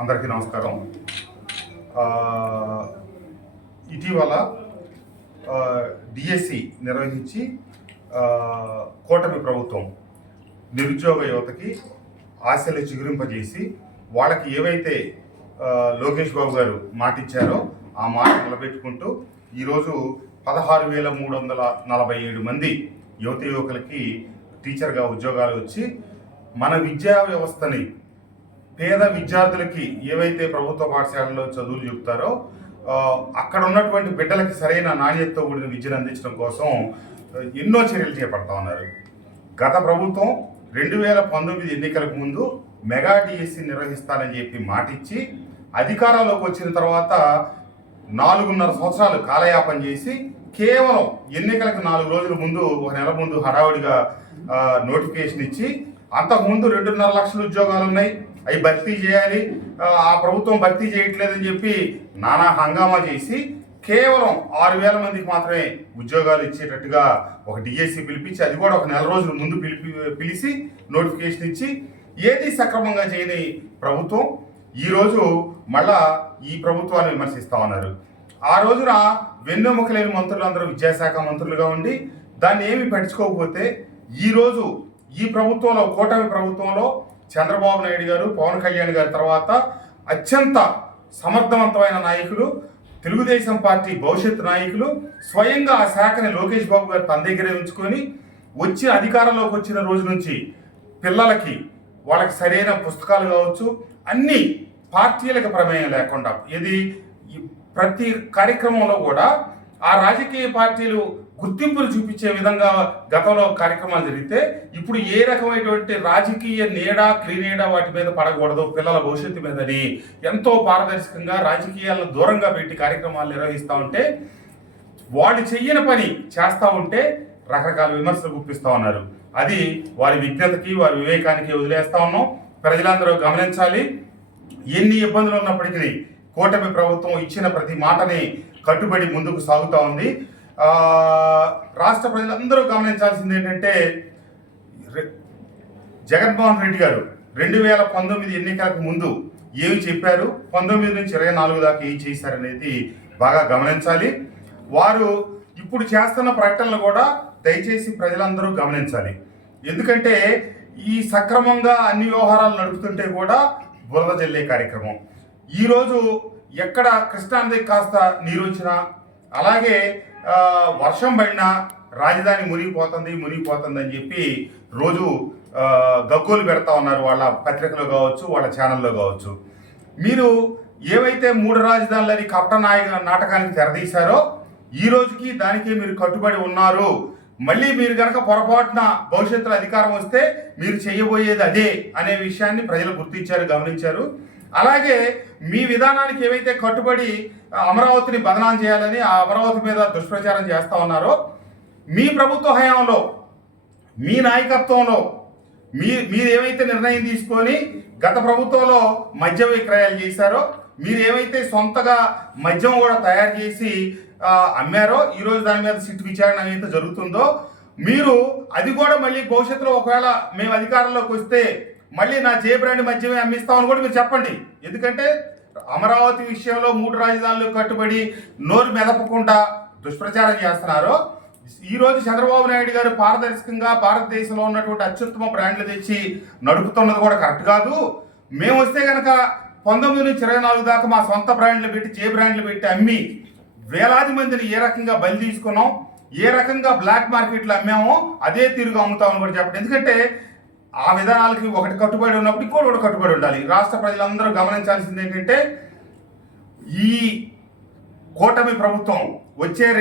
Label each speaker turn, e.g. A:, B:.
A: అందరికీ నమస్కారం. ఇటీవల డిఎస్సి నిర్వహించి కూటమి ప్రభుత్వం నిరుద్యోగ యువతకి ఆశలు చిగురింపజేసి వాళ్ళకి ఏవైతే లోకేష్ బాబు గారు మాట ఇచ్చారో ఆ మాట నిలబెట్టుకుంటూ ఈరోజు పదహారు వేల మూడు వందల నలభై ఏడు మంది యువత యువకులకి టీచర్గా ఉద్యోగాలు వచ్చి మన విద్యా వ్యవస్థని పేద విద్యార్థులకి ఏవైతే ప్రభుత్వ పాఠశాలలో చదువులు చెప్తారో అక్కడ ఉన్నటువంటి బిడ్డలకి సరైన నాణ్యతతో కూడిన విద్యను అందించడం కోసం ఎన్నో చర్యలు చేపడతా ఉన్నారు. గత ప్రభుత్వం రెండు వేల పంతొమ్మిది ఎన్నికలకు ముందు మెగా డిఎస్సి నిర్వహిస్తానని చెప్పి మాటిచ్చి అధికారంలోకి వచ్చిన తర్వాత నాలుగున్నర సంవత్సరాలు కాలయాపన చేసి కేవలం ఎన్నికలకు నాలుగు రోజుల ముందు ఒక నెల ముందు హడావుడిగా నోటిఫికేషన్ ఇచ్చి అంతకుముందు రెండున్నర లక్షల ఉద్యోగాలు ఉన్నాయి. అవి భర్తీ చేయాలి. ఆ, ప్రభుత్వం భర్తీ చేయట్లేదని చెప్పి నానా హంగామా చేసి కేవలం ఆరు వేల మందికి మాత్రమే ఉద్యోగాలు ఇచ్చేటట్టుగా ఒక డిఎస్సి పిలిపించి అది కూడా ఒక నెల రోజుల ముందు పిలిపి పిలిచి నోటిఫికేషన్ ఇచ్చి ఏది సక్రమంగా చేయని ప్రభుత్వం ఈరోజు మళ్ళా ఈ ప్రభుత్వాన్ని విమర్శిస్తా ఉన్నారు. ఆ రోజున వెన్నెముక లేని మంత్రులు అందరూ విద్యాశాఖ మంత్రులుగా ఉండి దాన్ని ఏమి పట్టించుకోకపోతే ఈరోజు ఈ ప్రభుత్వంలో కూటమి ప్రభుత్వంలో చంద్రబాబు నాయుడు గారు పవన్ కళ్యాణ్ గారి తర్వాత అత్యంత సమర్థవంతమైన నాయకులు తెలుగుదేశం పార్టీ భవిష్యత్ నాయకులు స్వయంగా ఆ శాఖని లోకేష్ బాబు గారు తన దగ్గరే ఉంచుకొని వచ్చి అధికారంలోకి వచ్చిన రోజు నుంచి పిల్లలకి వాళ్ళకి సరైన పుస్తకాలు కావచ్చు అన్ని పార్టీలకు ప్రమేయం లేకుండా ఇది ప్రతి కార్యక్రమంలో కూడా ఆ రాజకీయ పార్టీలు గుర్తింపులు చూపించే విధంగా గతంలో కార్యక్రమాలు జరిగితే ఇప్పుడు ఏ రకమైనటువంటి రాజకీయ నీడ క్రీనీడ వాటి మీద పడకూడదు పిల్లల భవిష్యత్తు మీదని ఎంతో పారదర్శకంగా రాజకీయాలను దూరంగా పెట్టి కార్యక్రమాలు నిర్వహిస్తూ ఉంటే వాళ్ళు చెయ్యని పని చేస్తూ ఉంటే రకరకాల విమర్శలు గుప్పిస్తూ ఉన్నారు. అది వారి విజ్ఞతకి వారి వివేకానికి వదిలేస్తా ఉన్నాం. ప్రజలందరూ గమనించాలి. ఎన్ని ఇబ్బందులు ఉన్నప్పటికీ కూటమి ప్రభుత్వం ఇచ్చిన ప్రతి మాటని కట్టుబడి ముందుకు సాగుతూ ఉంది. రాష్ట్ర ప్రజలందరూ గమనించాల్సింది ఏంటంటే జగన్మోహన్ రెడ్డి గారు రెండు వేల పంతొమ్మిది ఎన్నికలకు ముందు ఏమి చెప్పారు? పంతొమ్మిది నుంచి ఇరవై నాలుగు దాకా ఏం చేశారనేది బాగా గమనించాలి. వారు ఇప్పుడు చేస్తున్న ప్రకటనలు కూడా దయచేసి ప్రజలందరూ గమనించాలి. ఎందుకంటే ఈ సక్రమంగా అన్ని వ్యవహారాలు నడుపుతుంటే కూడా బురద జల్లే కార్యక్రమం. ఈరోజు ఎక్కడ కృష్ణానది కాస్త నీరు వచ్చినా అలాగే వర్షం పడినా రాజధాని మునిగిపోతుంది మునిగిపోతుంది అని చెప్పి రోజు గగ్గోలు పెడతా ఉన్నారు వాళ్ళ పత్రికలో కావచ్చు వాళ్ళ ఛానల్లో కావచ్చు. మీరు ఏవైతే మూడు రాజధానులని కపట నాయక నాటకానికి తెరదీశారో ఈ రోజుకి దానికి మీరు కట్టుబడి ఉన్నారు. మళ్ళీ మీరు కనుక పొరపాటున భవిష్యత్తులో అధికారం వస్తే మీరు చేయబోయేది అదే అనే విషయాన్ని ప్రజలు గుర్తించారు గమనించారు. అలాగే మీ విధానానికి ఏవైతే కట్టుబడి అమరావతిని బదనాం చేయాలని ఆ అమరావతి మీద దుష్ప్రచారం చేస్తూ ఉన్నారో మీ ప్రభుత్వ హయాంలో మీ నాయకత్వంలో మీ మీరు ఏవైతే నిర్ణయం తీసుకొని గత ప్రభుత్వంలో మద్యం విక్రయాలు చేశారో మీరు ఏవైతే సొంతగా మద్యం కూడా తయారు చేసి అమ్మారో ఈరోజు దాని మీద సిట్ విచారణ ఏదైతే జరుగుతుందో మీరు అది కూడా మళ్ళీ భవిష్యత్తులో ఒకవేళ మేము అధికారంలోకి వస్తే మళ్ళీ నా జే బ్రాండ్ మద్యమే అమ్మిస్తామని కూడా మీరు చెప్పండి. ఎందుకంటే అమరావతి విషయంలో మూడు రాజధానులు కట్టుబడి నోరు మెదపకుండా దుష్ప్రచారం చేస్తున్నారు. ఈరోజు చంద్రబాబు నాయుడు గారు పారదర్శకంగా భారతదేశంలో ఉన్నటువంటి అత్యుత్తమ బ్రాండ్లు తెచ్చి నడుపుతున్నది కూడా కరెక్ట్ కాదు. మేము వస్తే కనుక పంతొమ్మిది నుంచి ఇరవై నాలుగు దాకా మా సొంత బ్రాండ్లు పెట్టి జే బ్రాండ్లు పెట్టి అమ్మి వేలాది మందిని ఏ రకంగా బలి తీసుకున్నాం ఏ రకంగా బ్లాక్ మార్కెట్లో అమ్మామో అదే తీరుగా అమ్ముతామని కూడా చెప్పండి. ఎందుకంటే ఆ విధానాలకి ఒకటి కట్టుబడి ఉన్నప్పుడు ఇంకోటి ఒకటి కట్టుబడి ఉండాలి. రాష్ట్ర ప్రజలందరూ గమనించాల్సింది ఏంటంటే ఈ కూటమి ప్రభుత్వం వచ్చే రెండు